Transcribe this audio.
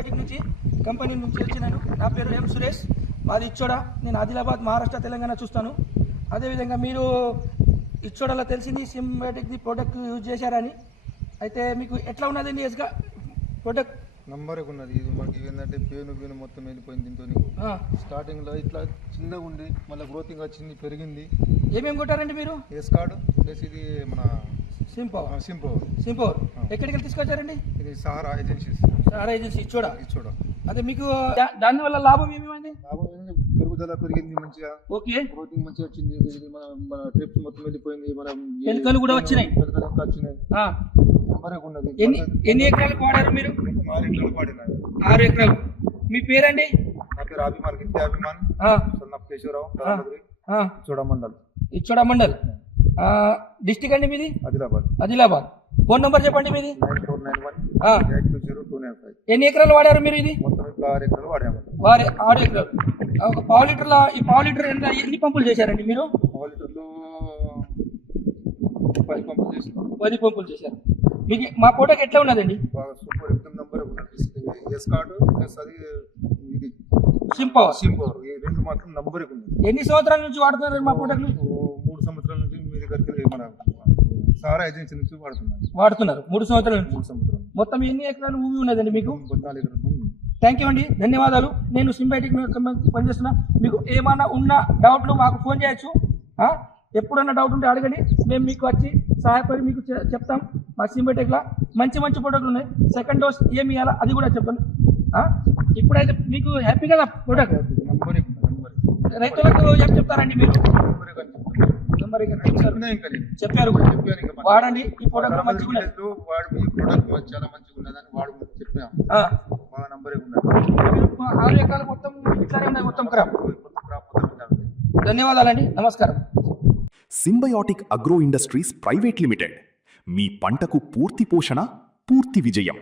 సింబాటిక్ నుంచి కంపెనీ నుంచి వచ్చినాను. నా పేరు ఎం సురేష్, మాది ఇచ్చోడ. నేను ఆదిలాబాద్, మహారాష్ట్ర, తెలంగాణ చూస్తాను. అదేవిధంగా మీరు ఇచ్చోడలో తెలిసింది సింబాటిక్ది ప్రోడక్ట్ యూజ్ చేశారని. అయితే మీకు ఎట్లా ఉన్నదండి ఎస్గా ప్రోడక్ట్? నంబర్ ఉన్నది. ఇది మనకి ఏంటంటే పేను మొత్తం వెళ్ళిపోయింది. దీంతో స్టార్టింగ్లో ఇట్లా చిన్నగా ఉండి మళ్ళీ గ్రోతింగ్ వచ్చింది, పెరిగింది. ఏమేమి కొట్టారండి మీరు? ఎస్ కార్డు ప్లస్ ఇది మన సింపవర్. ఎక్కడికి వెళ్ళి తీసుకొచ్చారండి? ఇది Sahara agencies. Sahara agency Ichoda. అదే మీకు దానివల్ల లాభం ఏమేమైంది? లాభం ఏంటంటే పెరుగుదల పెరిగింది మంచిగా. ఓకే, గ్రోతింగ్ మంచిగా వచ్చింది. ఇది మన ట్రిప్స్ మొత్తం వెళ్ళిపోయింది. మన ఎలుకలు కూడా వచ్చినాయి. నంబర్ ఉన్నది. ఎన్ని ఎకరాలకు వాడారు మీరు? 6 ఎకరాలు వాడినా. 6 ఎకరాలు. మీ పేరండి? నా పేరు అభిమాన్, అభిమాన్ కేశవరావు, ఇచ్చోడ మండల్. డిస్టిక్ అండి మీది? ఆదిలాబాద్. ఫోన్ నంబర్ చెప్పండి మీది. 9491820295. ఎన్ని ఎకరాలు వాడారు మీరు? ఇది మొత్తం 6 ఎకరాలు వాడాము. 6 ఎకరాలు. ఒక పావు లీటర్ ఎన్ని పంపులు చేశారండి మీరు? పావు లీటర్లు 10 పంపులు చేసినాం. 10 పంపులు చేశారు. మీకు మా ఫోటోకి ఎట్లా ఉన్నదండి? సూపర్ ఎక్దమ్ నంబర్ ఉన్నది. ఎస్ కార్డు ప్లస్ అది ఇది సింపవర్ ఈ రెండు మాత్రం నంబర్ ఉంది. ఎన్ని సంవత్సరాల నుంచి వాడుతున్నారు మా ఫోటోకి? 3 సంవత్సరాల నుంచి మీ దగ్గరికి మన సహారా ఏజెన్సీ నుంచి వాడుతున్నారు. 3 సంవత్సరాల నుంచి. మొత్తం ఎన్ని ఎకరాలు భూమి ఉన్నదండి మీకు? 14 ఎకరాల భూమి. థ్యాంక్ యూ అండి, ధన్యవాదాలు. నేను సింబాటిక్ పనిచేస్తున్నా. మీకు ఏమన్నా ఉన్న డౌట్లు మాకు ఫోన్ చేయొచ్చు. ఎప్పుడన్నా డౌట్ ఉంటే అడగండి, మేము మీకు వచ్చి సహాయపడి మీకు చెప్తాం. మా సింబాటిక్లో మంచి ప్రోడక్ట్లు ఉన్నాయి. సెకండ్ డోస్ ఏమి ఇవ్వాలా అది కూడా చెప్పండి. ఇప్పుడైతే మీకు హ్యాపీ కదా ప్రోడక్ట్? రైతులకు ఏం చెప్తారండి మీరు? చెప్పారు కూడా. వాడండి, ఈ ప్రోడక్ట్ మంచిగా ఉన్నది. చాలా మంచిగా ఉన్నదని వాడు చెప్పాము. 6 ఎకరాలు మొత్తం ఇట్లానే ఉన్నాయి, మొత్తం క్రాప్. ధన్యవాదాలండి, నమస్కారం. Symbiotic agro industries private limited. మీ పంటకు పూర్తి పోషణ, పూర్తి విజయం.